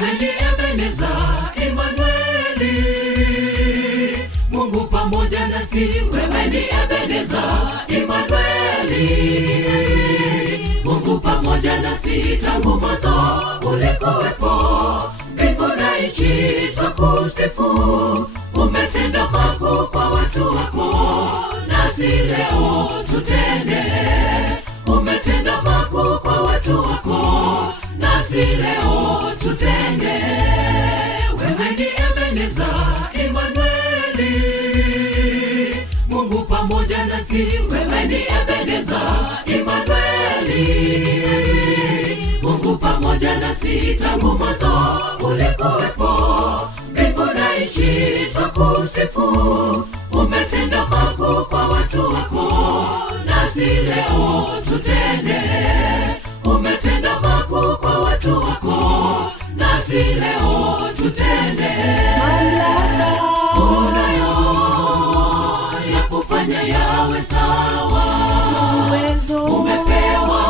Wewe ni Ebeneza, Emanueli, Mungu pamoja nasi. Wewe ni Ebeneza, Emanueli, Mungu pamoja nasi. Tangu mwanzo ulikuwepo, mbingu na nchi twakusifu. Umetenda makuu kwa watu wako, nasi leo tutende. Umetenda makuu kwa watu wako, nasi leo tutende. Wewe ni Ebeneza, Emanueli, Mungu pamoja nasi. Wewe ni Ebeneza, Emanueli, Mungu pamoja nasi. Tangu mwanzo ulikuwepo, mbingu na nchi twakusifu. Umetenda makuu kwa watu wako, nasi leo tutende. Umetenda makuu kwa watu wako, nasi leo tutende. Mamlaka unayo ya kufanya yawe sawa, uwezo umepewa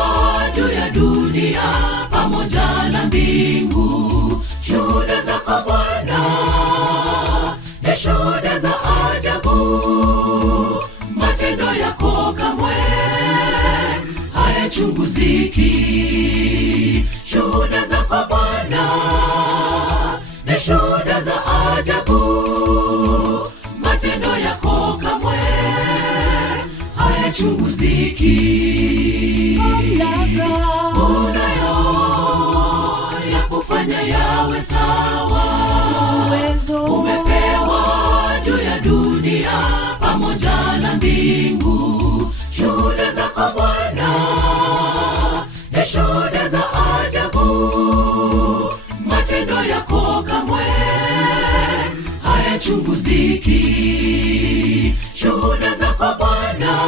juu ya dunia pamoja na mbingu. Shuhuda zako Bwana ni shuhuda za ajabu, matendo yako kamwe hayachunguziki. Shuhuda zako Bwana ni shuhuda za ajabu, matendo yako kamwe hayachunguziki. Unayo ya kufanya yawe sawa, uwezo umepewa juu ya dunia pamoja na mbingu. Shuhuda zako Bwana ni shuhuda za ajabu, matendo yako kamwe hayachunguziki. Shuhuda zako Bwana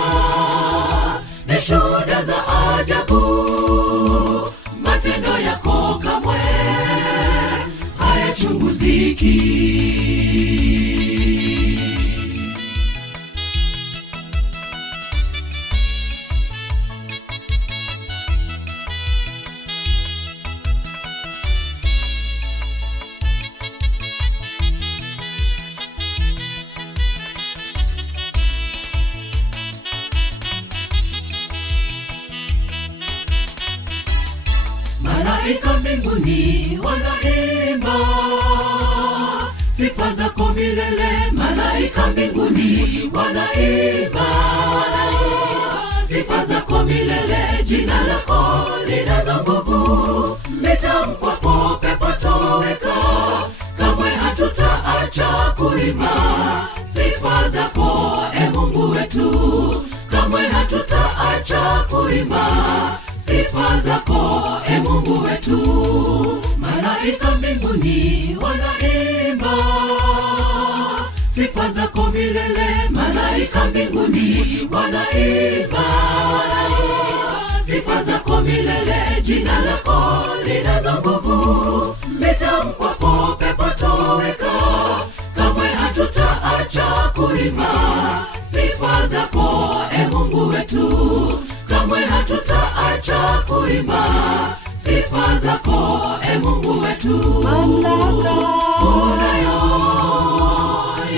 ni shuhuda za ajabu, matendo yako kamwe hayachunguziki. Malaika mbinguni wanaimba sifa zako milele. Malaika mbinguni wanaimba sifa zako milele. Jina lako linazo nguvu, litamkwapo pepo toweka. Kamwe hatutaacha kuimba sifa zako, e Mungu wetu. Kamwe hatutaacha kuimba sifa zako, e Mungu wetu. Malaika mbinguni wanaimba sifa zako milele. Malaika mbinguni wanaimba sifa zako milele. Jina lako linazo nguvu, litamkwapo pepo toweka. Kamwe hatutaacha kuimba sifa zako, e Mungu wetu. Kamwe hatutaacha kuimba sifa zako, e Mungu wetu. Mamlaka unayo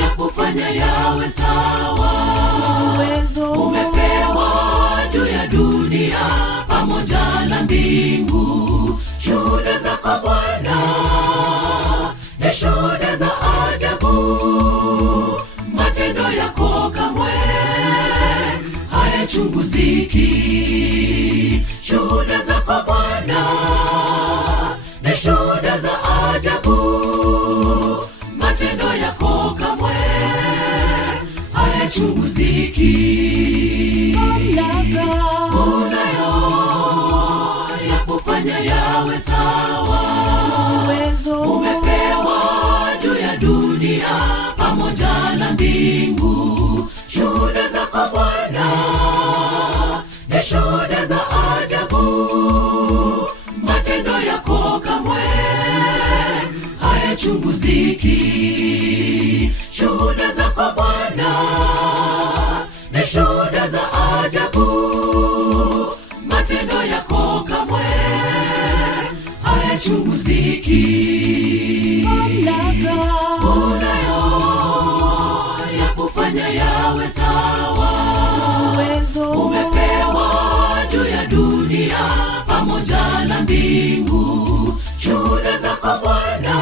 ya kufanya yawe sawa, uwezo umepewa juu ya dunia pamoja na mbingu. Shuhuda zako Bwana ni shuhuda za ajabu, matendo yako kamwe hayachunguziki. Shuhuda zako Bwana ni shuhuda za ajabu, matendo yako kamwe hayachunguziki. Unayo ya kufanya yawe sawa, uwezo umepewa juu ya dunia pamoja na mbingu. Shuhuda zako Bwana ni shuhuda za ajabu, matendo yako kamwe hayachunguziki. Shuhuda zako Bwana ni shuhuda za ajabu, matendo yako kamwe hayachunguziki. dunia pamoja na mbingu. Shuhuda zako Bwana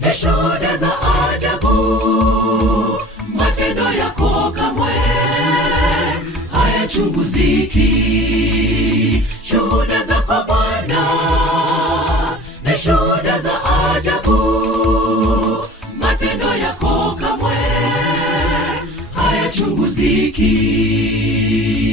ni shuhuda za ajabu, matendo yako kamwe hayachunguziki. Shuhuda zako Bwana ni shuhuda za ajabu, matendo yako kamwe hayachunguziki.